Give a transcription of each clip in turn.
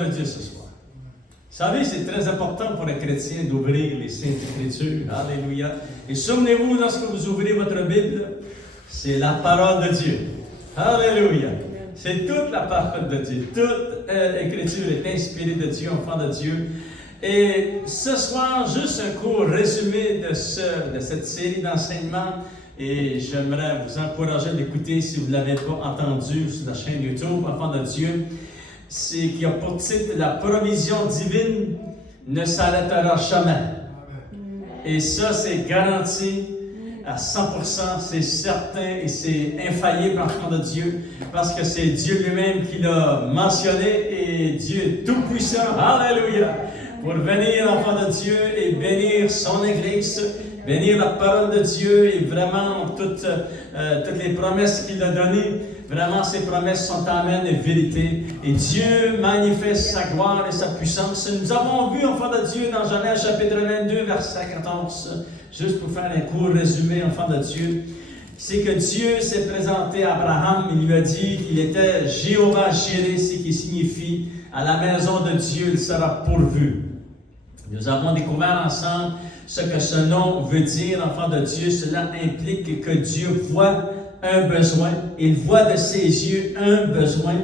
parole de Dieu ce soir. Vous savez, c'est très important pour un chrétien d'ouvrir les Saintes Écritures. Alléluia. Et souvenez-vous, lorsque vous ouvrez votre Bible, c'est la parole de Dieu. Alléluia. C'est toute la parole de Dieu. Toute l'écriture est inspirée de Dieu, enfant de Dieu. Et ce soir, juste un court résumé de cette série d'enseignements. Et j'aimerais vous encourager d'écouter si vous ne l'avez pas entendu sur la chaîne YouTube, enfant de Dieu. C'est qui a pour titre « La provision divine ne s'arrêtera jamais ». Et ça, c'est garanti à 100%, c'est certain et c'est infaillible, enfant de Dieu, parce que c'est Dieu lui-même qui l'a mentionné et Dieu tout-puissant, alléluia, pour venir, enfant de Dieu, et bénir son Église, bénir la parole de Dieu et vraiment toutes les promesses qu'il a données. Vraiment, ces promesses sont amènes et vérité. Et Dieu manifeste sa gloire et sa puissance. Nous avons vu, enfant de Dieu, dans Genèse chapitre 22, verset 14, juste pour faire un court résumé, enfant de Dieu, c'est que Dieu s'est présenté à Abraham. Il lui a dit qu'il était Jéhovah Jireh, ce qui signifie à la maison de Dieu, il sera pourvu. Nous avons découvert ensemble ce que ce nom veut dire, enfant de Dieu. Cela implique que Dieu voit un besoin, il voit de ses yeux un besoin,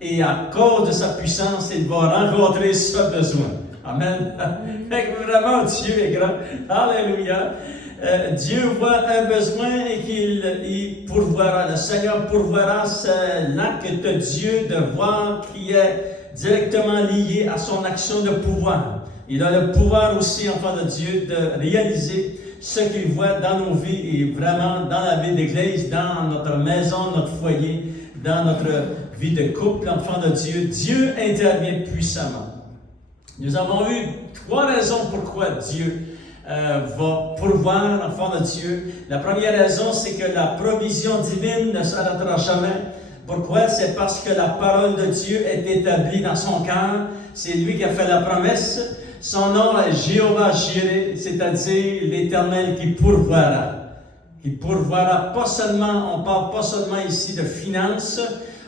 et à cause de sa puissance, il va rencontrer ce besoin. Amen. Vraiment, Dieu est grand. Alléluia. Dieu voit un besoin et qu'il pourvoira. Le Seigneur pourvoira. C'est l'acte de Dieu de voir qui est directement lié à son action de pouvoir. Il a le pouvoir aussi, enfant de Dieu, de réaliser ce qu'il voit dans nos vies et vraiment dans la vie d'Église, dans notre maison, notre foyer, dans notre vie de couple, enfant de Dieu. Dieu intervient puissamment. Nous avons eu 3 raisons pourquoi Dieu va pourvoir, enfant de Dieu. La première raison, c'est que la provision divine ne s'arrêtera jamais. Pourquoi? C'est parce que la parole de Dieu est établie dans son cœur. C'est lui qui a fait la promesse. Son nom est Jéhovah Jireh, c'est-à-dire l'Éternel qui pourvoira. Qui pourvoira pas seulement, on parle pas seulement ici de finances,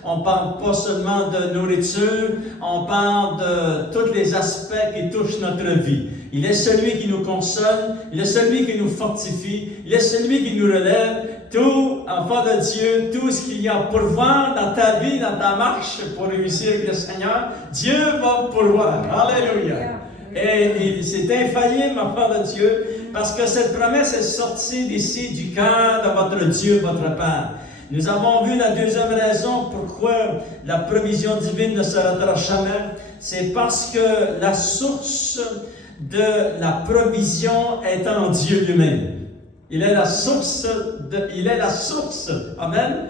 on parle pas seulement de nourriture, on parle de tous les aspects qui touchent notre vie. Il est celui qui nous console, il est celui qui nous fortifie, il est celui qui nous relève. Tout, enfant de Dieu, tout ce qu'il y a à pourvoir dans ta vie, dans ta marche pour réussir avec le Seigneur, Dieu va pourvoir. Alléluia. Et c'est infaillible, enfant de Dieu, parce que cette promesse est sortie d'ici, du cœur de votre Dieu, votre Père. Nous avons vu la deuxième raison pourquoi la provision divine ne s'arrêtera jamais. C'est parce que la source de la provision est en Dieu lui-même. Il est la source. Amen.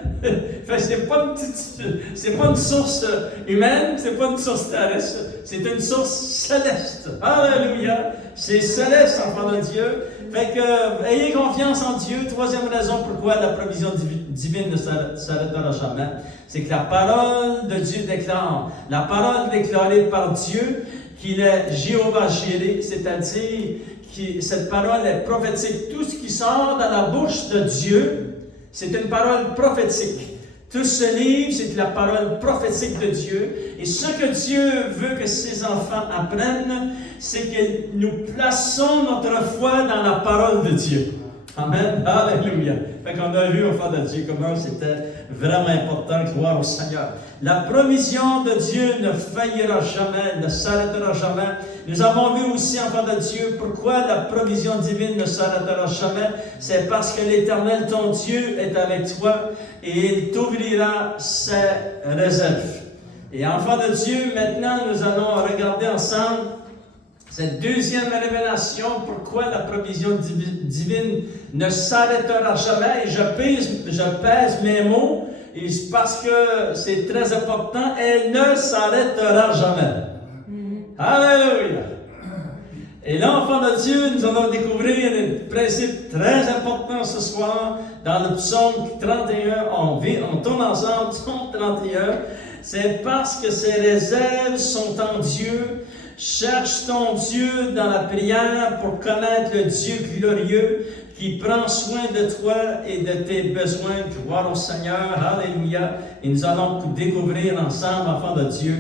C'est pas une source humaine, c'est pas une source terrestre, c'est une source céleste. Alléluia. C'est céleste, enfant de Dieu. Fait que, ayez confiance en Dieu. Troisième raison pourquoi la provision divine ne s'arrêtera jamais, c'est que la parole de Dieu déclare, la parole déclarée par Dieu, qu'il est Jéhovah Jireh, c'est-à-dire que cette parole est prophétique. Tout ce qui sort dans la bouche de Dieu, c'est une parole prophétique. Tout ce livre, c'est la parole prophétique de Dieu. Et ce que Dieu veut que ses enfants apprennent, c'est que nous plaçons notre foi dans la parole de Dieu. Amen. Alléluia. Fait qu'on a vu, enfant de Dieu, comment c'était vraiment important, gloire au Seigneur. La provision de Dieu ne faillira jamais, ne s'arrêtera jamais. Nous avons vu aussi, enfant de Dieu, pourquoi la provision divine ne s'arrêtera jamais. C'est parce que l'Éternel, ton Dieu, est avec toi et il t'ouvrira ses réserves. Et enfant de Dieu, maintenant, nous allons regarder ensemble cette deuxième révélation, pourquoi la provision divine ne s'arrêtera jamais. Et je pèse mes mots, et parce que c'est très important, elle ne s'arrêtera jamais. Alléluia. Et là, enfant de Dieu, nous allons découvrir un principe très important ce soir dans le psaume 31. On tourne ensemble, psaume 31. C'est parce que ces réserves sont en Dieu. Cherche ton Dieu dans la prière pour connaître le Dieu glorieux qui prend soin de toi et de tes besoins. Gloire au Seigneur. Alléluia. Et nous allons découvrir ensemble, enfants de Dieu,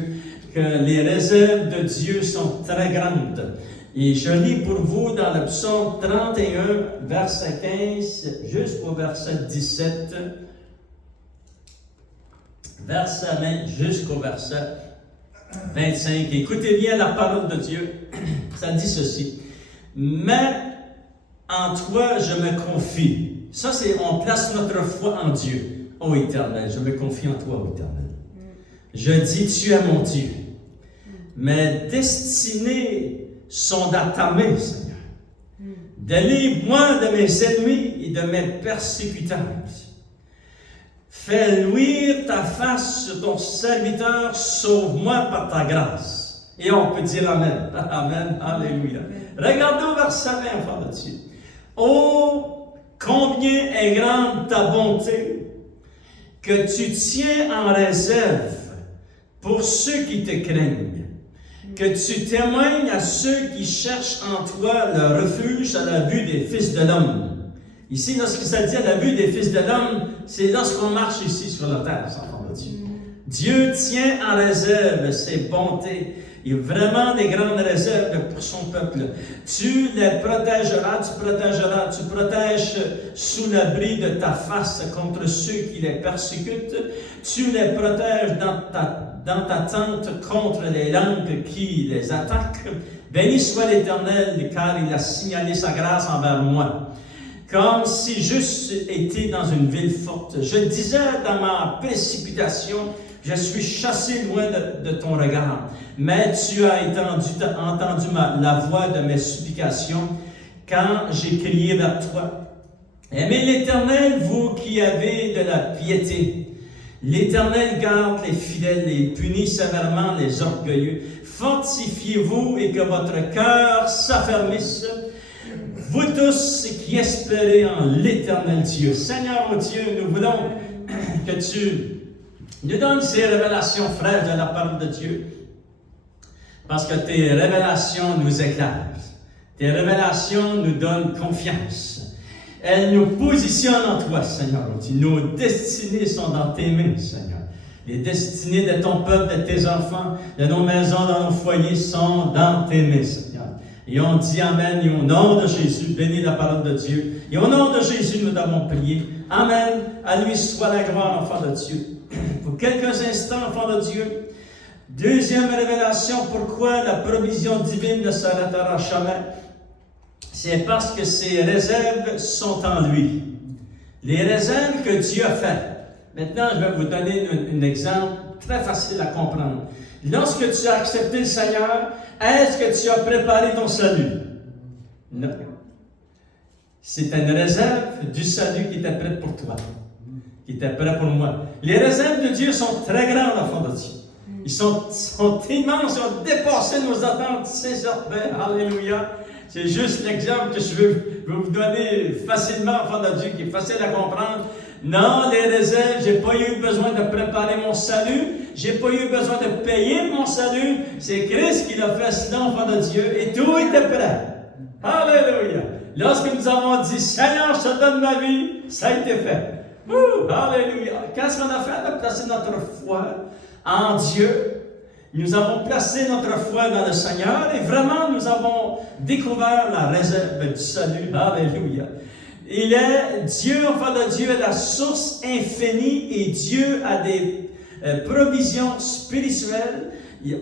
que les réserves de Dieu sont très grandes. Et je lis pour vous dans le psaume 31, verset 15, jusqu'au verset 17, verset 20 jusqu'au verset 25. Écoutez bien la parole de Dieu. Ça dit ceci. Mais en toi je me confie. Ça, c'est on place notre foi en Dieu. Ô Éternel, je me confie en toi, ô Éternel. Je dis, tu es mon Dieu. Mes destinées sont dans ta main, Seigneur. Délivre-moi de mes ennemis et de mes persécuteurs. Fais luire ta face sur ton serviteur, sauve-moi par ta grâce. Et on peut dire Amen. Amen. Alléluia. Regardez au verset 20, enfant de Dieu. Oh, combien est grande ta bonté que tu tiens en réserve pour ceux qui te craignent, que tu témoignes à ceux qui cherchent en toi le refuge à la vue des fils de l'homme. Ici, lorsque ça dit à la vue des fils de l'homme, c'est lorsqu'on marche ici sur la terre, enfant de Dieu. Dieu tient en réserve ses bontés. Il y a vraiment des grandes réserves pour son peuple. Tu les protégeras, tu protèges sous l'abri de ta face contre ceux qui les persécutent. Tu les protèges dans ta tente contre les langues qui les attaquent. Béni soit l'Éternel, car il a signalé sa grâce envers moi. Comme si j'eusse été dans une ville forte. Je disais dans ma précipitation, je suis chassé loin de ton regard. Mais tu as entendu la voix de mes supplications quand j'ai crié vers toi. Aimez l'Éternel, vous qui avez de la piété. L'Éternel garde les fidèles et punit sévèrement les orgueilleux. Fortifiez-vous et que votre cœur s'affermisse. Vous tous qui espérez en l'Éternel Dieu. Seigneur, mon Dieu, nous voulons que tu nous donnes ces révélations fraîches de la parole de Dieu. Parce que tes révélations nous éclairent. Tes révélations nous donnent confiance. Elles nous positionnent en toi, Seigneur. Nos destinées sont dans tes mains, Seigneur. Les destinées de ton peuple, de tes enfants, de nos maisons, de nos foyers sont dans tes mains, Seigneur. Et on dit Amen, et au nom de Jésus, bénis la parole de Dieu. Et au nom de Jésus, nous avons prié. Amen. À lui soit la gloire, enfant de Dieu. Pour quelques instants, enfant de Dieu, deuxième révélation, pourquoi la provision divine ne s'arrêtera jamais? C'est parce que ses réserves sont en lui. Les réserves que Dieu a faites. Maintenant, je vais vous donner un exemple très facile à comprendre. Lorsque tu as accepté le Seigneur, est-ce que tu as préparé ton salut? Non. C'est une réserve du salut qui était prête pour toi, qui était prête pour moi. Les réserves de Dieu sont très grandes, enfant de Dieu. Ils sont immenses, ils ont dépassé nos attentes, c'est certain. Alléluia. C'est juste l'exemple que je veux vous donner facilement, enfant de Dieu, qui est facile à comprendre. Non, les réserves, j'ai pas eu besoin de préparer mon salut. J'ai pas eu besoin de payer mon salut. C'est Christ qui l'a fait, cela, enfant de Dieu, et tout était prêt. Alléluia. Lorsque nous avons dit, Seigneur, je te donne ma vie, ça a été fait. Alléluia. Qu'est-ce qu'on a fait? On a placé notre foi en Dieu. Nous avons placé notre foi dans le Seigneur et vraiment nous avons découvert la réserve du salut. Alléluia. Il est Dieu, enfant de Dieu, est la source infinie et Dieu a des provisions spirituelles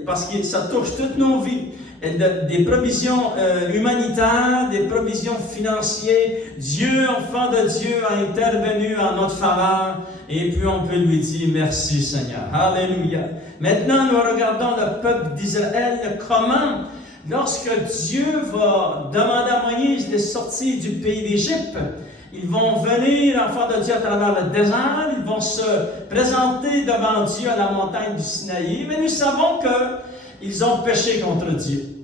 parce que ça touche toutes nos vies. Des provisions humanitaires, des provisions financières. Dieu, enfant de Dieu, a intervenu en notre faveur et puis on peut lui dire merci Seigneur. Alléluia. Maintenant, nous regardons le peuple d'Israël, comment, lorsque Dieu va demander à Moïse de sortir du pays d'Égypte, ils vont venir, enfants de Dieu, à travers le désert, ils vont se présenter devant Dieu à la montagne du Sinaï, mais nous savons qu'ils ont péché contre Dieu.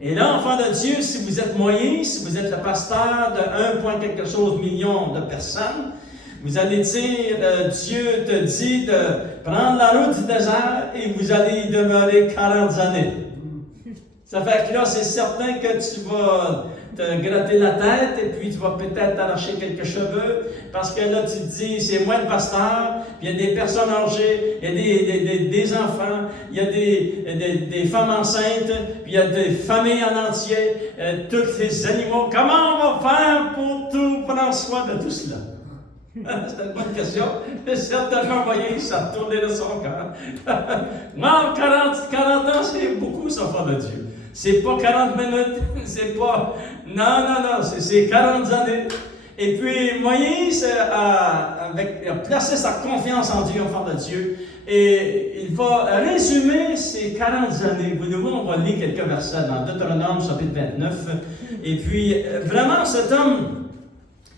Et là, enfants de Dieu, si vous êtes moyen, si vous êtes le pasteur de 1 point quelque chose million de personnes, vous allez dire, Dieu te dit de prendre la route du désert et vous allez y demeurer 40 années. Ça fait que là, c'est certain que tu vas te gratter la tête et puis tu vas peut-être t'arracher quelques cheveux parce que là, tu te dis, c'est moi le pasteur, puis il y a des personnes âgées, il y a des enfants, il y a des femmes enceintes, puis il y a des familles en entier, tous les animaux. Comment on va faire pour tout prendre soin de tout cela? C'est une bonne question. Certainement, voyez, ça tournait de son cœur. Moi, 40 ans, c'est beaucoup, ça, enfant de Dieu. C'est pas 40 minutes, c'est pas... Non, c'est 40 années. Et puis, Moïse a placé sa confiance en Dieu, enfant de Dieu, et il va résumer ces 40 années. De nouveau, on va lire quelques versets dans Deutéronome, chapitre 29. Et puis, vraiment, cet homme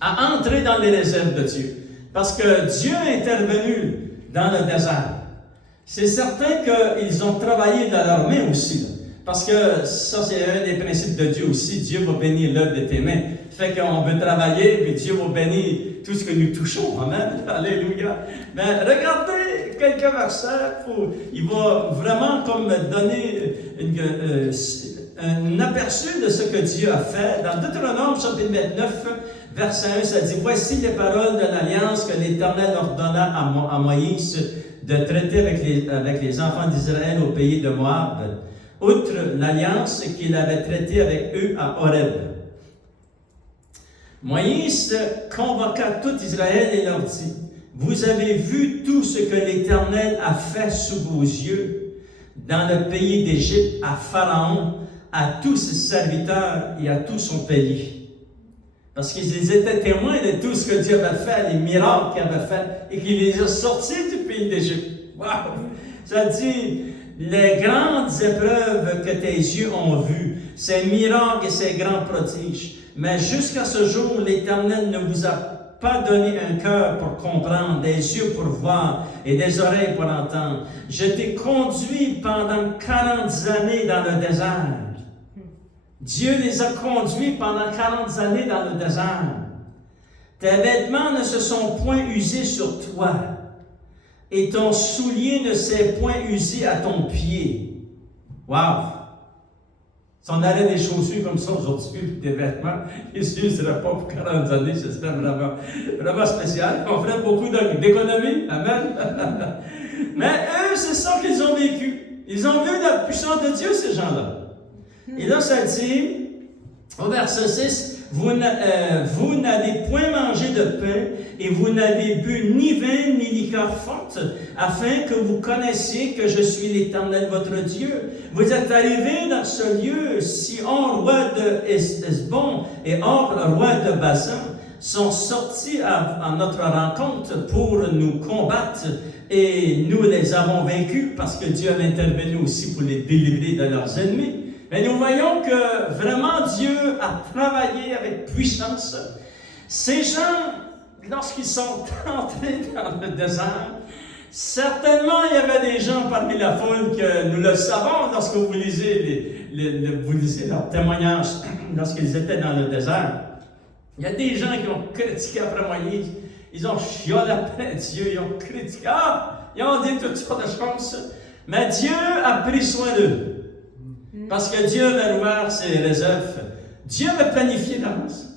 à entrer dans les réserves de Dieu. Parce que Dieu est intervenu dans le désert. C'est certain qu'ils ont travaillé dans leur main aussi. Là. Parce que ça, c'est un des principes de Dieu aussi. Dieu va bénir l'œuvre de tes mains. Ça fait qu'on veut travailler, puis Dieu va bénir tout ce que nous touchons. Amen. Alléluia. Mais regardez quelques versets. Il va vraiment comme donner un aperçu de ce que Dieu a fait. Dans Deutéronome, chapitre 29, verset 1, ça dit « Voici les paroles de l'alliance que l'Éternel ordonna à Moïse de traiter avec les enfants d'Israël au pays de Moab, outre l'alliance qu'il avait traitée avec eux à Horeb. » Moïse convoqua tout Israël et leur dit « Vous avez vu tout ce que l'Éternel a fait sous vos yeux dans le pays d'Égypte à Pharaon, à tous ses serviteurs et à tout son pays. » Parce qu'ils étaient témoins de tout ce que Dieu avait fait, les miracles qu'il avait fait, et qu'il les a sortis du pays d'Égypte. Wow! Ça dit, les grandes épreuves que tes yeux ont vues, ces miracles et ces grands prodiges, mais jusqu'à ce jour, l'Éternel ne vous a pas donné un cœur pour comprendre, des yeux pour voir et des oreilles pour entendre. Je t'ai conduit pendant 40 années dans le désert. Dieu les a conduits pendant 40 années dans le désert. Tes vêtements ne se sont point usés sur toi, et ton soulier ne s'est point usé à ton pied. Wow! Si on avait des chaussures comme ça aujourd'hui, des vêtements, ils ne seraient pas pour 40 années, ce serait vraiment spécial. On ferait beaucoup d'économies. Amen. Mais eux, c'est ça qu'ils ont vécu. Ils ont vu la puissance de Dieu, ces gens-là. Et là, ça dit, au verset 6, vous n'avez point mangé de pain, et vous n'avez bu ni vin ni liqueur forte, afin que vous connaissiez que je suis l'Éternel votre Dieu. Vous êtes arrivés dans ce lieu, Sihon, roi de Hesbon, et Og, roi de Basan, sont sortis à notre rencontre pour nous combattre, et nous les avons vaincus, parce que Dieu avait intervenu aussi pour les délivrer de leurs ennemis. Mais nous voyons que vraiment Dieu a travaillé avec puissance. Ces gens, lorsqu'ils sont entrés dans le désert, certainement il y avait des gens parmi la foule que nous le savons lorsque vous lisez, vous lisez leurs témoignages lorsqu'ils étaient dans le désert. Il y a des gens qui ont critiqué après Moïse, ils ont chiolé après Dieu, ils ont critiqué, ils ont dit toutes sortes de choses. Mais Dieu a pris soin d'eux. Parce que Dieu avait ouvert ses réserves. Dieu avait planifié l'avance.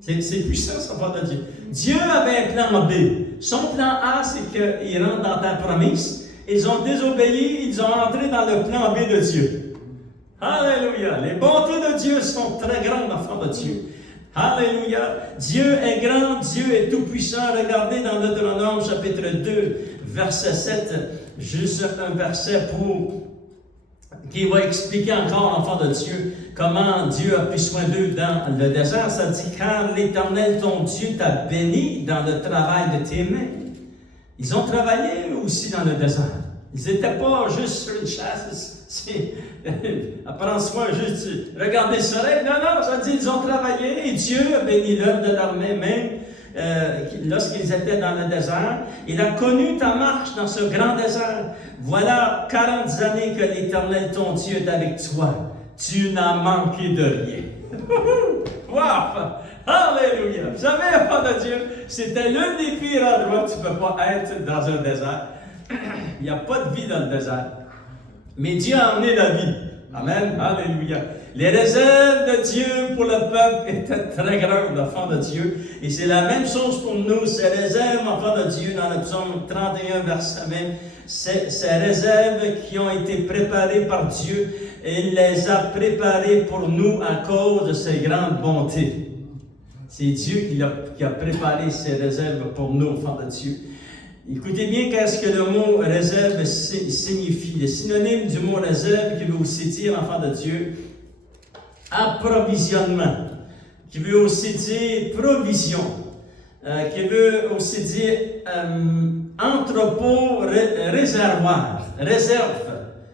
C'est puissant, ça parle de Dieu. Dieu avait un plan B. Son plan A, c'est qu'il rentre dans ta promesse. Ils ont désobéi, ils ont entré dans le plan B de Dieu. Alléluia. Les bontés de Dieu sont très grandes, enfants de Dieu. Alléluia. Dieu est grand, Dieu est tout-puissant. Regardez dans Deutéronome, chapitre 2, verset 7, juste un verset qui va expliquer encore, enfant de Dieu, comment Dieu a pris soin d'eux dans le désert. Ça dit, car l'Éternel, ton Dieu, t'a béni dans le travail de tes mains. Ils ont travaillé aussi dans le désert. Ils n'étaient pas juste sur une chasse, à prendre soin juste regarder le soleil. Non, ça dit, ils ont travaillé et Dieu a béni l'œuvre de leurs mains, même lorsqu'ils étaient dans le désert. Il a connu ta marche dans ce grand désert. Voilà 40 années que l'Éternel, ton Dieu, est avec toi. Tu n'as manqué de rien. Wow! Alléluia! Vous savez, enfant de Dieu, c'était l'un des pires endroits où tu ne peux pas être dans un désert. Il n'y a pas de vie dans le désert. Mais Dieu a emmené la vie Amen. Alléluia. Les réserves de Dieu pour le peuple étaient très grandes, enfants de Dieu. Et c'est la même chose pour nous. Ces réserves, enfants de Dieu, dans le psaume 31, verset 20, ces réserves qui ont été préparées par Dieu, il les a préparées pour nous à cause de ses grandes bontés. C'est Dieu qui a préparé ces réserves pour nous, enfants de Dieu. Écoutez bien qu'est-ce que le mot réserve signifie. Le synonyme du mot réserve qui veut aussi dire, enfant de Dieu, approvisionnement, qui veut aussi dire provision, qui veut aussi dire entrepôt, réservoir, réserve.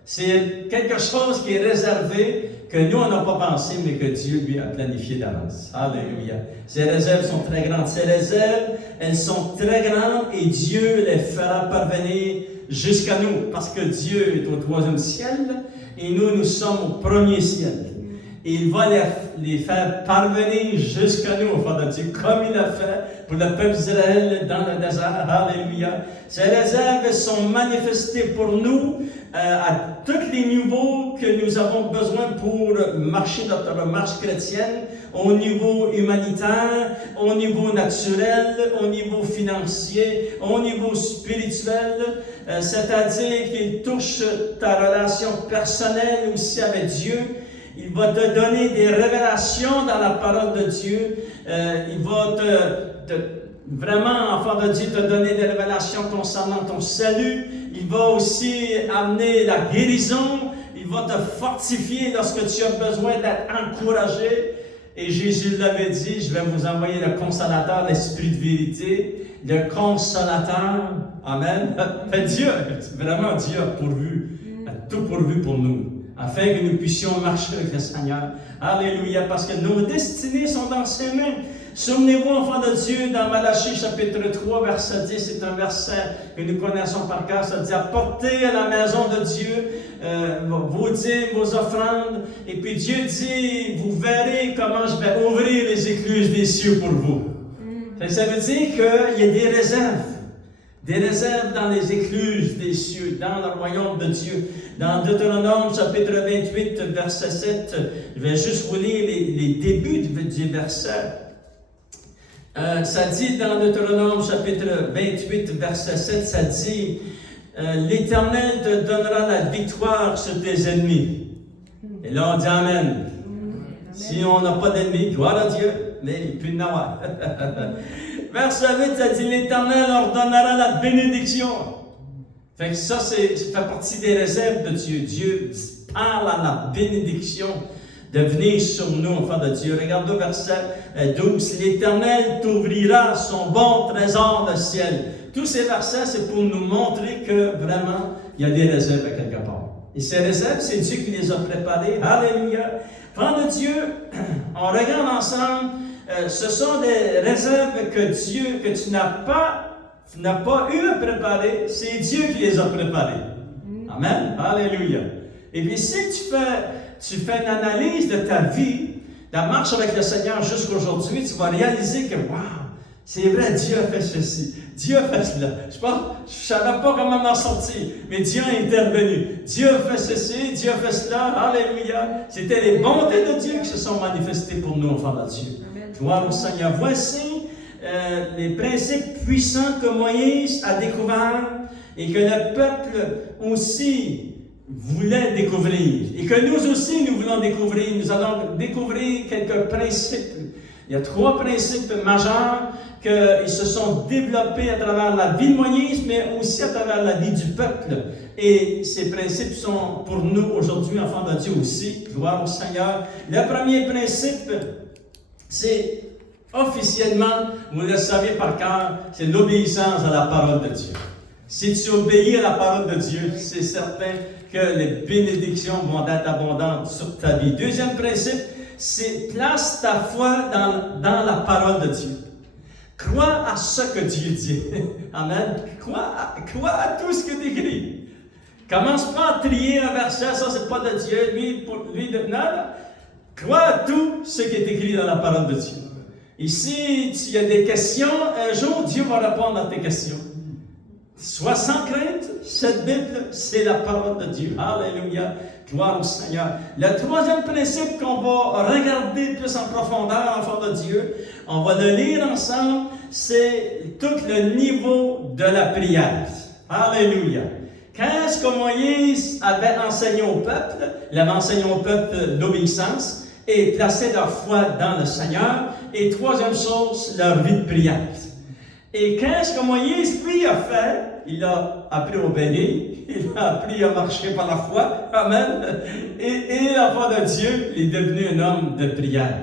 C'est quelque chose qui est réservé, que nous, on n'a pas pensé, mais que Dieu lui a planifié d'avance. Alléluia. Ces réserves sont très grandes. Ces réserves, elles sont très grandes et Dieu les fera parvenir jusqu'à nous. Parce que Dieu est au troisième ciel et nous sommes au premier ciel. Et il va les faire parvenir jusqu'à nous, enfants de Dieu, comme il a fait pour le peuple d'Israël dans le désert. Alléluia. Ces réserves sont manifestées pour nous à tous les niveaux que nous avons besoin pour marcher notre marche chrétienne, au niveau humanitaire, au niveau naturel, au niveau financier, au niveau spirituel, c'est-à-dire qu'il touche ta relation personnelle aussi avec Dieu. Il va te donner des révélations dans la parole de Dieu. Il va vraiment, enfant de Dieu, te donner des révélations concernant ton salut. Il va aussi amener la guérison. Il va te fortifier lorsque tu as besoin d'être encouragé. Et Jésus l'avait dit, je vais vous envoyer le consolateur, l'Esprit de vérité, le consolateur. Amen. Dieu, vraiment, Dieu a pourvu, a tout pourvu pour nous, afin que nous puissions marcher avec le Seigneur. Alléluia, parce que nos destinées sont dans ses mains. Souvenez-vous, enfants de Dieu, dans Malachie chapitre 3, verset 10, c'est un verset que nous connaissons par cœur, ça dit « Apportez à la maison de Dieu vos dîmes, vos offrandes. » Et puis Dieu dit « Vous verrez comment je vais ouvrir les écluses des cieux pour vous. » Ça veut dire qu'il y a des réserves. Des réserves dans les écluses des cieux, dans le royaume de Dieu. Dans Deutéronome, chapitre 28, verset 7, je vais juste vous lire les débuts du verset. Ça dit dans Deutéronome, chapitre 28, verset 7, ça dit « L'Éternel te donnera la victoire sur tes ennemis. » Et là, on dit « Amen. » Si on n'a pas d'ennemis, gloire à Dieu, mais il peut en avoir. Verset 8, ça dit « L'Éternel leur donnera la bénédiction. » Fait que ça fait partie des réserves de Dieu. Dieu parle à la bénédiction de venir sur nous, enfants de Dieu. Regardez verset 12. « L'Éternel t'ouvrira son bon trésor de ciel. » Tous ces versets, c'est pour nous montrer que vraiment, il y a des réserves à quelque part. Et ces réserves, c'est Dieu qui les a préparées. Alléluia. Enfants de Dieu, on regarde ensemble. Ce sont des réserves que tu n'as pas eu à préparer, c'est Dieu qui les a préparées. Amen. Alléluia. Et puis si tu fais une analyse de ta vie, la marche avec le Seigneur jusqu'aujourd'hui, tu vas réaliser que, wow, c'est vrai, Dieu a fait ceci, Dieu a fait cela. Je ne savais pas comment m'en sortir, mais Dieu a intervenu. Dieu a fait ceci, Dieu a fait cela. Alléluia. C'était les bontés de Dieu qui se sont manifestées pour nous, enfants de Dieu. Gloire au Seigneur. Voici les principes puissants que Moïse a découverts et que le peuple aussi voulait découvrir. Et que nous aussi, nous voulons découvrir. Nous allons découvrir quelques principes. Il y a 3 principes majeurs qui se sont développés à travers la vie de Moïse, mais aussi à travers la vie du peuple. Et ces principes sont pour nous aujourd'hui, enfants de Dieu aussi. Gloire au Seigneur. Le premier principe, c'est officiellement, vous le savez par cœur, c'est l'obéissance à la parole de Dieu. Si tu obéis à la parole de Dieu, c'est certain que les bénédictions vont être abondantes sur ta vie. Deuxième principe, c'est place ta foi dans la parole de Dieu. Crois à ce que Dieu dit. Amen. Crois à tout ce que tu écris. Commence pas à trier un verset, ça c'est pas de Dieu, non. Crois à tout ce qui est écrit dans la parole de Dieu. Et si il y a des questions, un jour Dieu va répondre à tes questions. Sois sans crainte, cette Bible, c'est la parole de Dieu. Alléluia, gloire au Seigneur. Le troisième principe qu'on va regarder plus en profondeur, enfant de Dieu, on va le lire ensemble, c'est tout le niveau de la prière. Alléluia. Qu'est-ce que Moïse avait enseigné au peuple? Il avait enseigné au peuple l'obéissance et placé leur foi dans le Seigneur. Et troisième chose, leur vie de prière. Et qu'est-ce que Moïse, lui, a fait? Il a appris à obéir, il a appris à marcher par la foi. Amen. Et l'enfant de Dieu, il est devenu un homme de prière.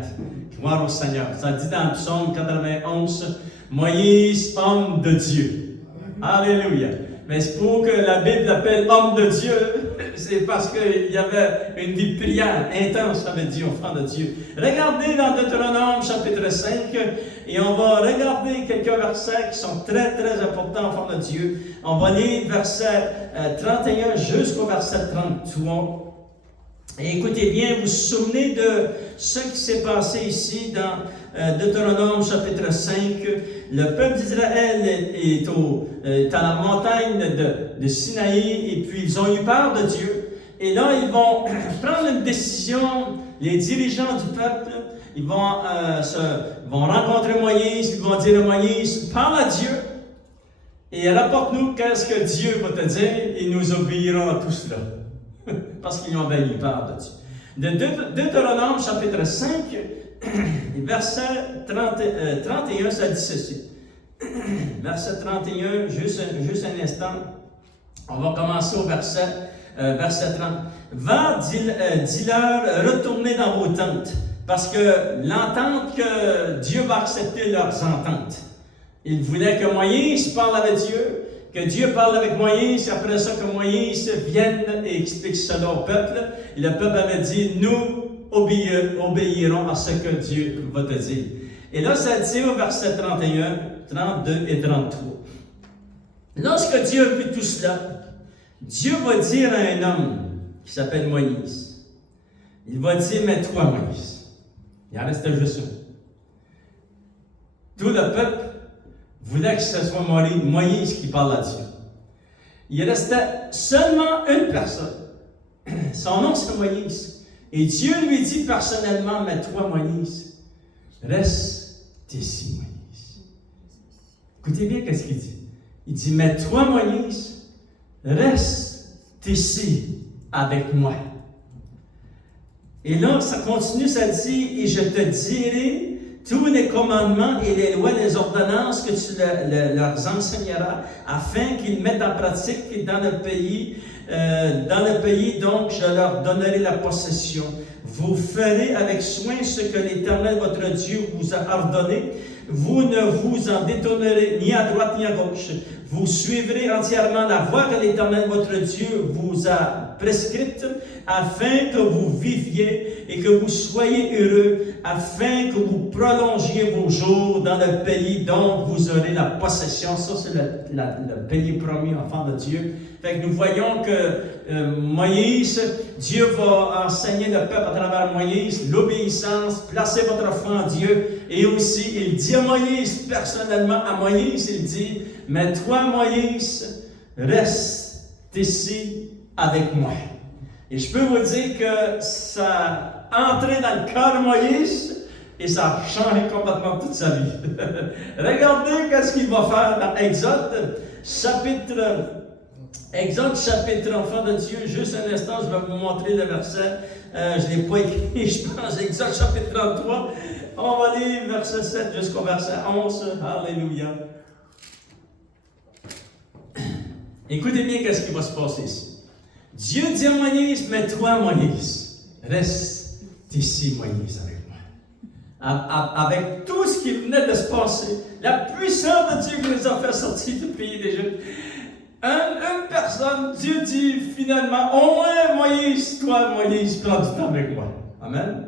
Gloire au Seigneur. Ça dit dans le psaume 91, Moïse, homme de Dieu. Alléluia. Mais c'est pour que la Bible l'appelle homme de Dieu, c'est parce qu'il y avait une vie de prière intense avec Dieu, enfant de Dieu. Regardez dans Deutéronome chapitre 5, et on va regarder quelques versets qui sont très très importants, enfant de Dieu. On va lire verset 31 jusqu'au verset 33. Et écoutez bien, vous vous souvenez de ce qui s'est passé ici dans Deutéronome chapitre 5. Le peuple d'Israël est à la montagne de Sinaï et puis ils ont eu peur de Dieu. Et là, ils vont prendre une décision, les dirigeants du peuple, ils vont rencontrer Moïse, ils vont dire à Moïse, parle à Dieu et rapporte-nous qu'est-ce que Dieu va te dire et nous obéirons à tout cela. Parce qu'ils ont eu peur de Dieu. De Deutéronome chapitre 5, verset 31, ça dit ceci. Verset 31, juste un instant. On va commencer au verset 30. Va, dis-leur, retournez dans vos tentes, parce que l'entente que Dieu va accepter leurs ententes. Il voulait que Moïse parle avec Dieu, que Dieu parle avec Moïse, et après ça, que Moïse vienne et explique cela au peuple. Et le peuple avait dit, nous obéirons à ce que Dieu va te dire. Et là, ça dit au verset 31, 32 et 33. Lorsque Dieu a vu tout cela, Dieu va dire à un homme qui s'appelle Moïse, il va dire, mais toi, Moïse, il en restait juste un. Tout le peuple voulait que ce soit Moïse qui parle à Dieu. Il restait seulement une personne. Son nom, c'est Moïse. Et Dieu lui dit personnellement, mais toi, Moïse, reste ici, Moïse. Écoutez bien qu'est-ce qu'il dit. Il dit, mais toi, Moïse, reste ici avec moi. Et là, ça continue, ça dit, et je te dirai tous les commandements et les lois, les ordonnances que tu leur enseigneras, afin qu'ils mettent en pratique dans le pays, donc je leur donnerai la possession. Vous ferez avec soin ce que l'Éternel, votre Dieu, vous a ordonné. Vous ne vous en détournerez ni à droite ni à gauche. Vous suivrez entièrement la voie que l'Éternel, votre Dieu, vous a prescrite, afin que vous viviez et que vous soyez heureux, afin que vous prolongiez vos jours dans le pays dont vous aurez la possession. Ça, c'est le pays promis, enfant de Dieu. Fait que nous voyons que Moïse, Dieu va enseigner le peuple à travers Moïse, l'obéissance, placez votre foi en Dieu. Et aussi, il dit à Moïse, personnellement à Moïse, il dit, mais toi, Moïse, reste ici avec moi. Et je peux vous dire que ça a entré dans le cœur de Moïse et ça a changé complètement toute sa vie. Regardez qu'est-ce qu'il va faire dans Exode chapitre, enfant de Dieu. Juste un instant, je vais vous montrer le verset. Je ne l'ai pas écrit, je pense, Exode chapitre 33. On va lire verset 7 jusqu'au verset 11. Alléluia. Écoutez bien qu'est-ce qui va se passer ici. Dieu dit à Moïse, mais toi, Moïse, reste ici, Moïse, avec moi. Avec tout ce qui venait de se passer, la puissance de Dieu qui nous a fait sortir du pays d'Égypte. Une personne, Dieu dit finalement, au moins Moïse, toi, Moïse, prends du temps avec moi. Amen.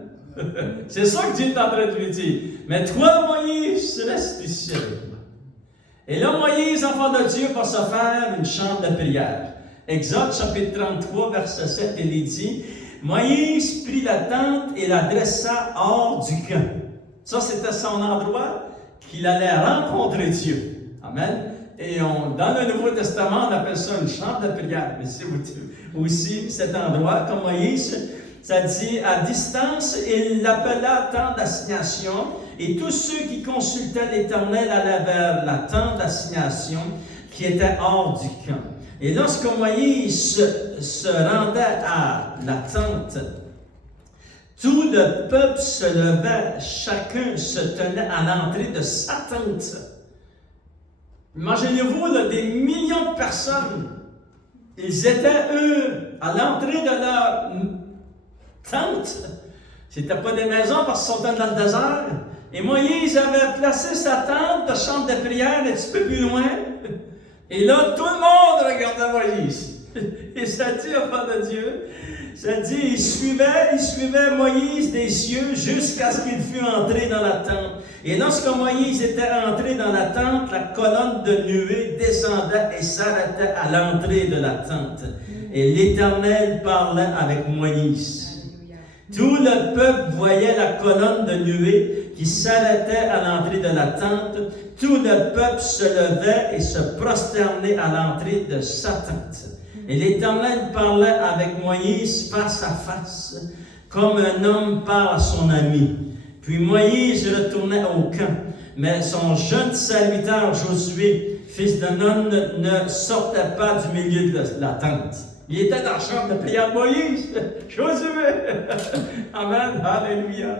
C'est ça que Dieu est en train de lui dire. Mais toi, Moïse, reste ici avec moi. Et là, Moïse, enfant de Dieu, va se faire une chambre de prière. Exode chapitre 33, verset 7, il dit, Moïse prit la tente et la dressa hors du camp. Ça, c'était son endroit qu'il allait rencontrer Dieu. Amen. Et dans le Nouveau Testament, on appelle ça une chambre de prière. Mais c'est aussi cet endroit, comme Moïse, ça dit, à distance, il l'appela tente d'assignation, et tous ceux qui consultaient l'Éternel allaient vers la tente d'assignation qui était hors du camp. Et lorsque Moïse se rendait à la tente, tout le peuple se levait, chacun se tenait à l'entrée de sa tente. Imaginez-vous là, des millions de personnes. Ils étaient, eux, à l'entrée de leur tente. C'était pas des maisons parce qu'ils sont dans le désert. Et Moïse avait placé sa tente de chambre de prière un petit peu plus loin. Et là, tout le monde regardait Moïse. Et ça dit, enfant de Dieu, ça dit, il suivait Moïse des cieux jusqu'à ce qu'il fût entré dans la tente. Et lorsque Moïse était entré dans la tente, la colonne de nuée descendait et s'arrêtait à l'entrée de la tente. Et l'Éternel parlait avec Moïse. Tout le peuple voyait la colonne de nuée qui s'arrêtait à l'entrée de la tente. Tout le peuple se levait et se prosternait à l'entrée de sa tente. Et l'Éternel parlait avec Moïse face à face, comme un homme parle à son ami. Puis Moïse retournait au camp, mais son jeune serviteur Josué, fils de Nun, ne sortait pas du milieu de la tente. Il était dans la chambre de prière de Moïse, Josué. Amen, alléluia.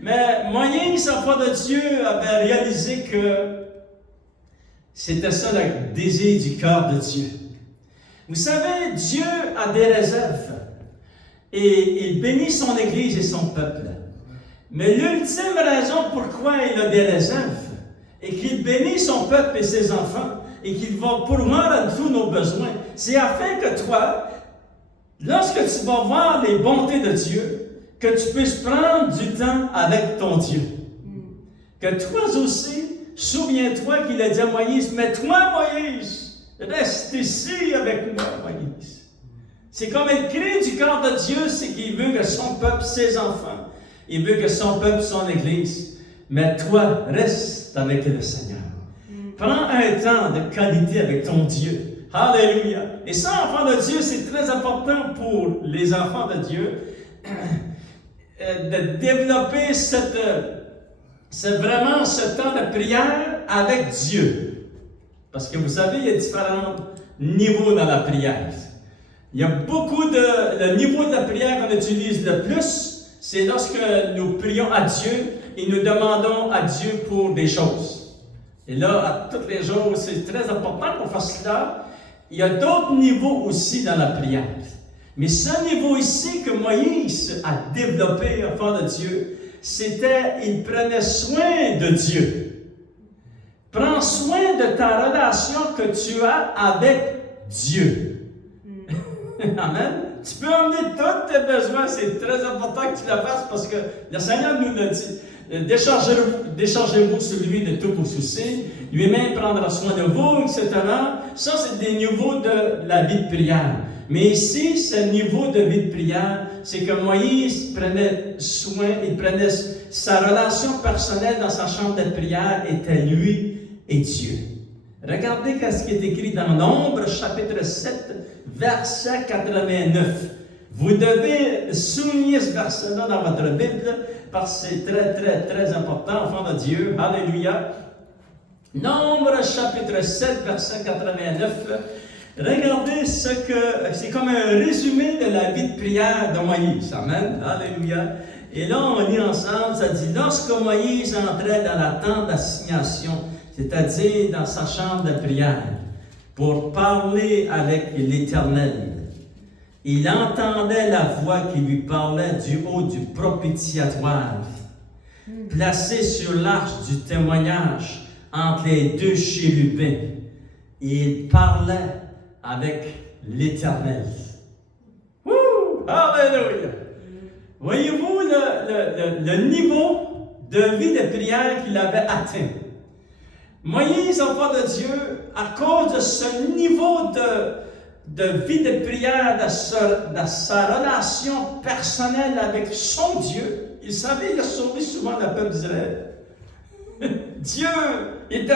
Mais Moïse, enfant de Dieu, avait réalisé que c'était ça le désir du cœur de Dieu. Vous savez, Dieu a des réserves et il bénit son Église et son peuple. Mais l'ultime raison pourquoi il a des réserves et qu'il bénit son peuple et ses enfants et qu'il va pourvoir à tous nos besoins, c'est afin que toi, lorsque tu vas voir les bontés de Dieu, que tu puisses prendre du temps avec ton Dieu. Que toi aussi, souviens-toi qu'il a dit à Moïse, mais toi, Moïse, reste ici avec moi, Moïse. C'est comme le cri du cœur de Dieu, c'est qu'il veut que son peuple, ses enfants, il veut que son peuple, son Église, mais toi, reste avec le Seigneur. Prends un temps de qualité avec ton Dieu. Alléluia. Et ça, enfant de Dieu, c'est très important pour les enfants de Dieu de développer vraiment ce temps de prière avec Dieu. Parce que vous savez, il y a différents niveaux dans la prière. Il y a beaucoup le niveau de la prière qu'on utilise le plus, c'est lorsque nous prions à Dieu et nous demandons à Dieu pour des choses. Et là, à tous les jours, c'est très important qu'on fasse cela. Il y a d'autres niveaux aussi dans la prière. Mais ce niveau ici que Moïse a développé, enfant de Dieu, c'était, il prenait soin de Dieu. Prends soin de ta relation que tu as avec Dieu. Amen. Tu peux emmener tous tes besoins, c'est très important que tu le fasses parce que le Seigneur nous l'a dit. Déchargez-vous sur lui de tous vos soucis, lui-même prendra soin de vous, etc. Ça, c'est des niveaux de la vie de prière. Mais ici, ce niveau de vie de prière, c'est que Moïse prenait soin, il prenait sa relation personnelle dans sa chambre de prière, était lui et Dieu. Regardez ce qui est écrit dans Nombre, chapitre 7, verset 89. Vous devez souligner ce verset-là dans votre Bible, parce que c'est très, très, très important, enfant de Dieu. Alléluia. Nombre, chapitre 7, verset 89. Regardez c'est comme un résumé de la vie de prière de Moïse. Amen. Alléluia. Et là, on lit ensemble, ça dit, lorsque Moïse entrait dans la tente d'assignation, c'est-à-dire dans sa chambre de prière, pour parler avec l'Éternel, il entendait la voix qui lui parlait du haut du propitiatoire, placé sur l'arche du témoignage entre les deux chérubins. Et il parlait avec l'Éternel. Wouh! Alléluia! Voyez-vous le niveau de vie de prière qu'il avait atteint? Moïse, enfant de Dieu, à cause de ce niveau de vie de prière, de sa relation personnelle avec son Dieu, il savait qu'il a sauvé souvent le peuple d'Israël. Dieu était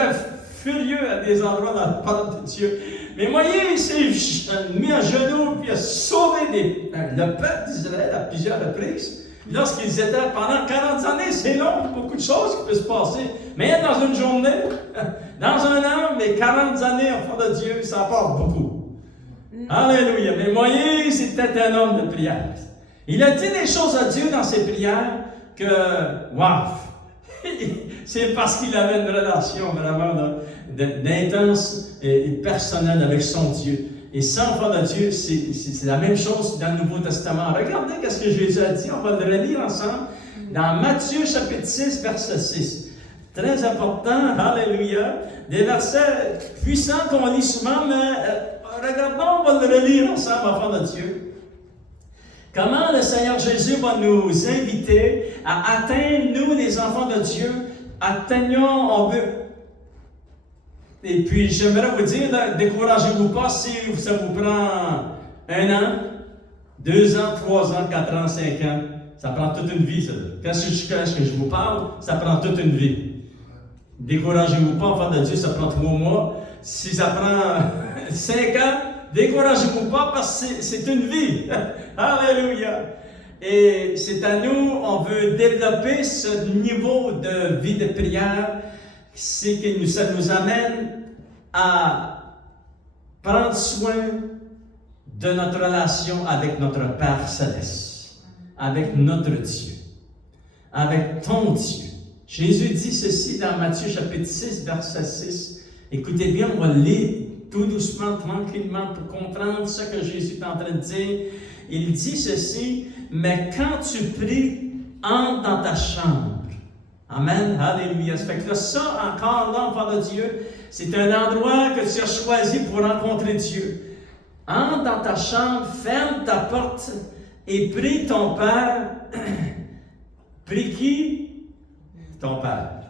furieux à des endroits dans la parole de Dieu. Mais Moïse s'est mis à genoux puis a sauvé le peuple d'Israël à plusieurs reprises. Lorsqu'ils étaient pendant 40 années, c'est long, beaucoup de choses qui peuvent se passer. Mais dans une journée, dans un an, mais 40 années en fond de Dieu, ça apporte beaucoup. Alléluia. Mais Moïse était un homme de prière. Il a dit des choses à Dieu dans ses prières que, waouh! C'est parce qu'il avait une relation vraiment d'intense et personnelle avec son Dieu. Et ça, enfant de Dieu, c'est la même chose dans le Nouveau Testament. Regardez ce que Jésus a dit, on va le relire ensemble, dans Matthieu chapitre 6, verset 6. Très important, alléluia, des versets puissants qu'on lit souvent, mais regardons, on va le relire ensemble, enfant de Dieu. Comment le Seigneur Jésus va nous inviter à atteindre, nous, les enfants de Dieu, atteignons, on veut. Et puis, j'aimerais vous dire, découragez-vous pas si ça vous prend 1 an, 2 ans, 3 ans, 4 ans, 5 ans. Ça prend toute une vie, ça. Quand je vous parle, ça prend toute une vie. Découragez-vous pas, enfants de Dieu, ça prend 3 mois. Si ça prend 5 ans, découragez-vous pas parce que c'est une vie. Alléluia. Et c'est à nous, on veut développer ce niveau de vie de prière. C'est que ça nous amène à prendre soin de notre relation avec notre Père Céleste, avec notre Dieu, avec ton Dieu. Jésus dit ceci dans Matthieu chapitre 6, verset 6. Écoutez bien, on va le lire tout doucement, tranquillement, pour comprendre ce que Jésus est en train de dire. Il dit ceci, mais quand tu pries, entre dans ta chambre. Amen, alléluia. Ça fait que là, ça, encore là, enfant de Dieu, c'est un endroit que tu as choisi pour rencontrer Dieu. Entre dans ta chambre, ferme ta porte et prie ton Père. Prie qui? Ton Père.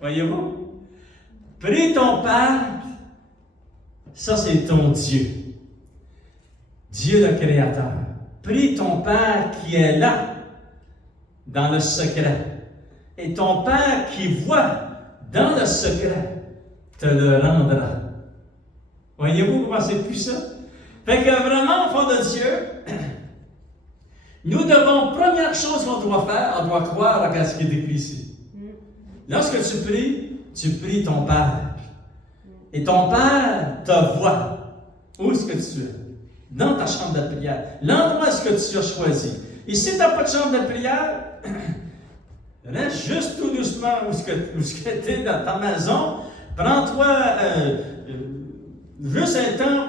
Voyez-vous? Prie ton Père. Ça, c'est ton Dieu. Dieu le Créateur. Prie ton Père qui est là, dans le secret. Et ton Père qui voit dans le secret te le rendra. Voyez-vous comment c'est puissant? Fait que vraiment, enfant de Dieu, nous devons, première chose qu'on doit faire, on doit croire à ce qui est écrit ici. Lorsque tu pries ton Père. Et ton Père te voit. Où est-ce que tu es? Dans ta chambre de prière. L'endroit où est-ce que tu as choisi. Et si tu n'as pas de chambre de prière, reste juste tout doucement où tu es dans ta maison. Prends-toi juste un temps,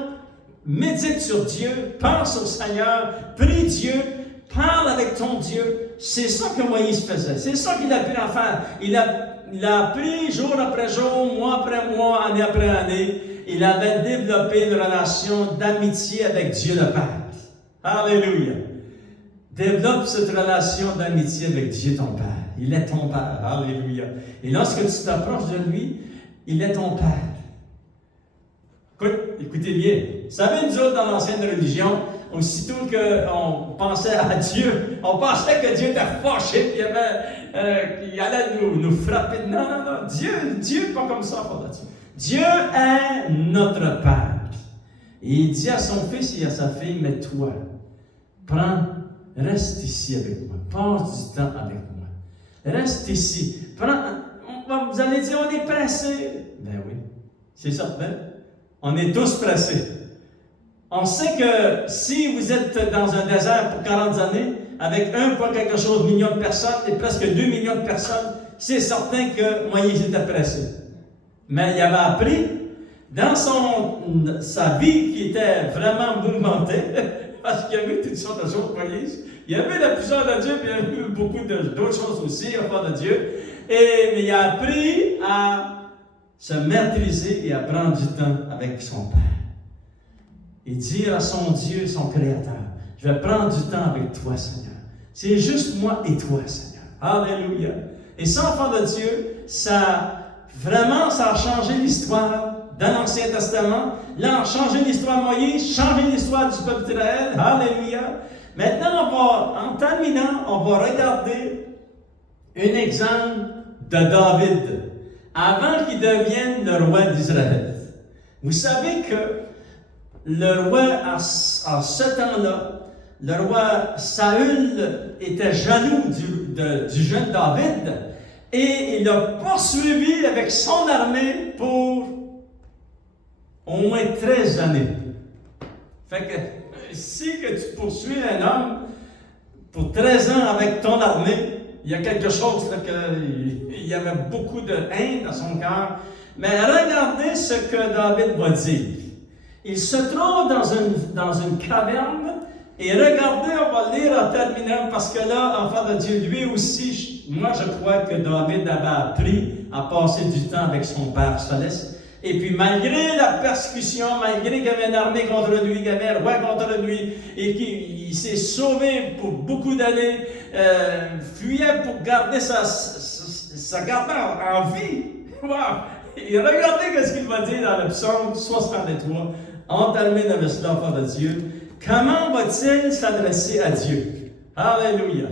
médite sur Dieu, pense au Seigneur, prie Dieu, parle avec ton Dieu. C'est ça que Moïse faisait. C'est ça qu'il a pu en faire. Il a appris jour après jour, mois après mois, année après année. Il avait développé une relation d'amitié avec Dieu le Père. Alléluia. Développe cette relation d'amitié avec Dieu ton Père. Il est ton Père. Alléluia. Et lorsque tu t'approches de lui, il est ton Père. Écoutez bien. Vous savez, nous autres, dans l'ancienne religion, aussitôt qu'on pensait à Dieu, on pensait que Dieu était fâché, qu'il allait nous frapper. Non. Dieu n'est pas comme ça, Père Dieu. Dieu est notre Père. Et il dit à son fils et à sa fille, mais toi, reste ici avec moi. Passe du temps avec moi. Reste ici. Vous allez dire, on est pressé. Ben oui, c'est certain. On est tous pressés. On sait que si vous êtes dans un désert pour 40 années, avec 1,quelque million de personnes et presque 2 millions de personnes, c'est certain que Moïse était pressé. Mais il avait appris, dans sa vie qui était vraiment mouvementée, parce qu'il y avait toutes sortes de choses, Moïse, il y avait la puissance de Dieu, puis il y avait eu beaucoup d'autres choses aussi, enfant de Dieu, mais il a appris à se maîtriser et à prendre du temps avec son Père. Et dire à son Dieu, son Créateur, je vais prendre du temps avec toi, Seigneur. C'est juste moi et toi, Seigneur. Alléluia. Et ça, enfant de Dieu, ça a changé l'histoire de l'Ancien Testament. Là, on a changé l'histoire de Moïse, changé l'histoire du peuple d'Israël. Alléluia. Maintenant, en terminant, on va regarder un exemple de David avant qu'il devienne le roi d'Israël. Vous savez que le roi, à ce temps-là, le roi Saül était jaloux du jeune David et il l'a poursuivi avec son armée pour au moins 13 années. Fait que si que tu poursuis un homme pour 13 ans avec ton armée, il y a quelque chose là, il y avait beaucoup de haine dans son cœur. Mais regardez ce que David va dire. Il se trouve dans une caverne, et regardez, on va lire en terminant, parce que là, enfant de Dieu, lui aussi, moi je crois que David avait appris à passer du temps avec son Père céleste. Et puis malgré la persécution, malgré qu'il y avait une armée contre lui, qu'il y avait un roi contre lui, et qu'il s'est sauvé pour beaucoup d'années, fuyait pour garder sa garde en vie. Wow. Et regardez ce qu'il va dire dans le psaume 63. On termine avec cela, enfant de Dieu. Comment va-t-il s'adresser à Dieu? Alléluia.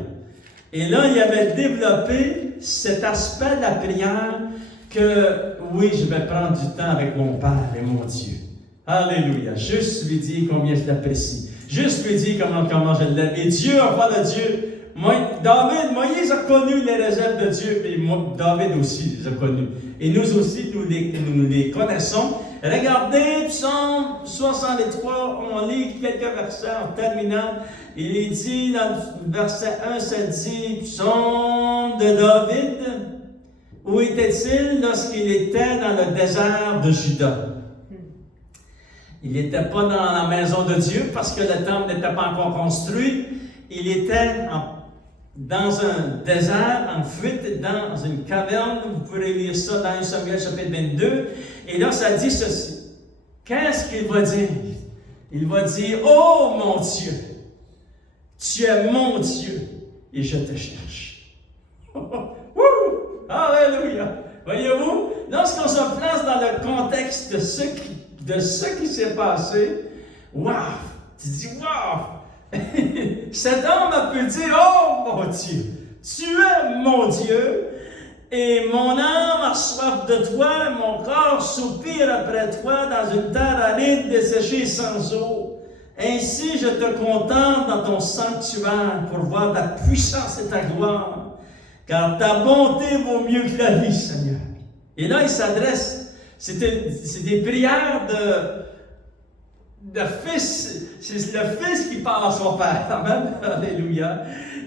Et là, il avait développé cet aspect de la prière que, oui, je vais prendre du temps avec mon Père et mon Dieu. Alléluia. Juste lui dire combien je l'apprécie. Juste lui dire comment je l'aime. Et Dieu, enfant de Dieu, Moïse a connu les réserves de Dieu, et David aussi les a connus. Et nous aussi, nous les connaissons. Regardez, psaume 63, on lit quelques versets en terminant. Il est dit dans le verset 1, ça dit, psaume de David. Où était-il lorsqu'il était dans le désert de Juda? Il n'était pas dans la maison de Dieu parce que le temple n'était pas encore construit. Il était dans un désert, en fuite, dans une caverne. Vous pourrez lire ça dans 1 Samuel chapitre 22. Et là, ça dit ceci. Qu'est-ce qu'il va dire? Il va dire, oh mon Dieu, tu es mon Dieu et je te cherche. Alléluia! Voyez-vous, lorsqu'on se place dans le contexte de ce qui s'est passé, wow! Tu dis, wow! Cet homme a pu dire, oh mon Dieu, tu es mon Dieu, et mon âme a soif de toi, mon corps soupire après toi dans une terre aride desséchée sans eau. Ainsi je te contemple dans ton sanctuaire pour voir ta puissance et ta gloire, car ta bonté vaut mieux que la vie, Seigneur. Et là, il s'adresse, c'est des prières de fils, c'est le fils qui parle à son père. Amen. Alléluia.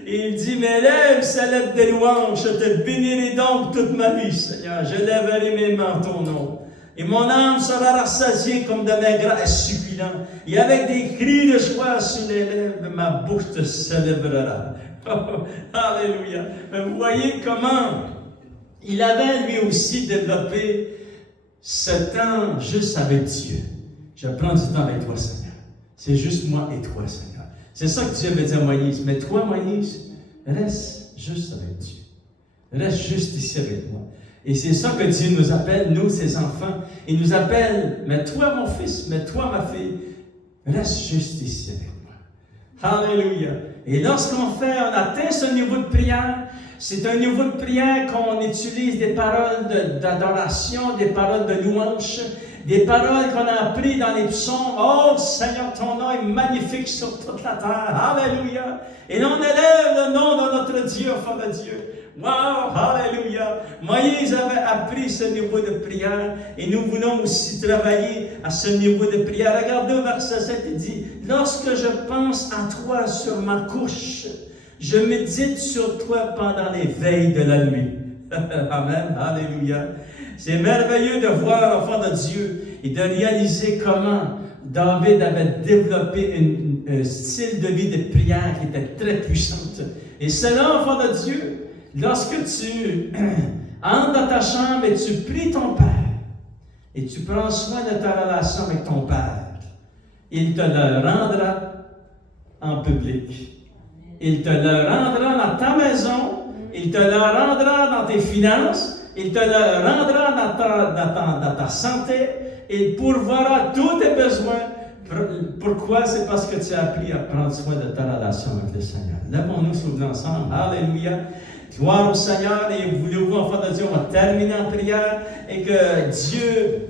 Et il dit, mes lèvres célèbrent des louanges, je te bénirai donc toute ma vie, Seigneur. Je lèverai mes mains en ton nom. Et mon âme sera rassasiée comme de mes grâces succulents. Et avec des cris de joie sur les lèvres, ma bouche te célébrera. Alléluia. Mais vous voyez comment il avait lui aussi développé ce temps juste avec Dieu. Je prends du temps avec toi, Seigneur. C'est juste moi et toi, Seigneur. C'est ça que Dieu veut dire à Moïse. Mais toi, Moïse, reste juste avec Dieu. Reste juste ici avec moi. Et c'est ça que Dieu nous appelle, nous, ses enfants. Il nous appelle, mais toi, mon fils, mais toi, ma fille, reste juste ici avec moi. Alléluia. Et lorsqu'on atteint ce niveau de prière, c'est un niveau de prière qu'on utilise des paroles d'adoration, des paroles de louange, des paroles qu'on a apprises dans les psaumes. Oh Seigneur, ton nom est magnifique sur toute la terre. Alléluia. Et l'on élève le nom de notre Dieu, enfant de Dieu. Wow, alléluia. Moïse avait appris ce niveau de prière et nous voulons aussi travailler à ce niveau de prière. Regardez au verset 7, il dit, lorsque je pense à toi sur ma couche, je médite sur toi pendant les veilles de la nuit. Amen, alléluia. C'est merveilleux de voir l'enfant de Dieu et de réaliser comment David avait développé un style de vie de prière qui était très puissante. Et cela, enfant de Dieu, lorsque tu entres dans ta chambre et tu pries ton Père, et tu prends soin de ta relation avec ton Père, il te le rendra en public. Il te le rendra dans ta maison, il te le rendra dans tes finances, il te le rendra dans ta santé, il pourvoira tous tes besoins. Pourquoi? C'est parce que tu as appris à prendre soin de ta relation avec le Seigneur. Lèvons-nous souvenons ensemble. Alléluia. Gloire au Seigneur. Et voulez-vous, enfants de Dieu, on va terminer en prière et que Dieu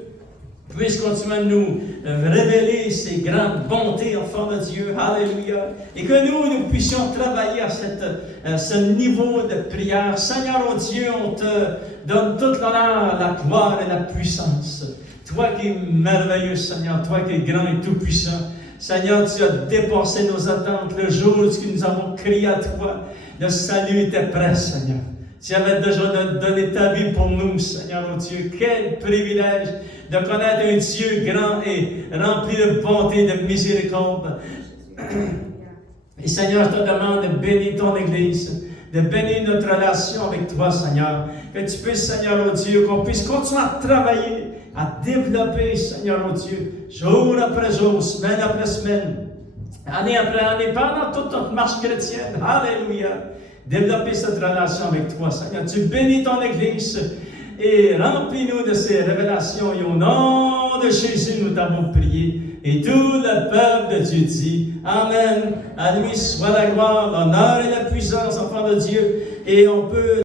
puisse continuer à nous révéler ses grandes bontés, enfants de Dieu. Alléluia. Et que nous puissions travailler à ce niveau de prière. Seigneur, oh Dieu, on te donne toute l'honneur, la gloire et la puissance. Toi qui es merveilleux, Seigneur, toi qui es grand et tout-puissant. Seigneur, tu as dépassé nos attentes le jour où nous avons crié à toi. Le salut était prêt, Seigneur. Tu avais déjà donné ta vie pour nous, Seigneur, oh Dieu. Quel privilège de connaître un Dieu grand et rempli de bonté et de miséricorde. Et Seigneur, je te demande de bénir ton Église, de bénir notre relation avec toi, Seigneur. Que tu puisses, Seigneur, oh Dieu, qu'on puisse continuer à travailler, à développer, Seigneur, oh Dieu, jour après jour, semaine après semaine, année après année, pendant toute notre marche chrétienne. Alléluia. Développer cette relation avec toi, Seigneur. Tu bénis ton Église et remplis-nous de ces révélations. Et au nom de Jésus, nous t'avons prié. Et tout le peuple de Dieu dit Amen. À lui soit la gloire, l'honneur et la puissance, enfants de Dieu. Et on peut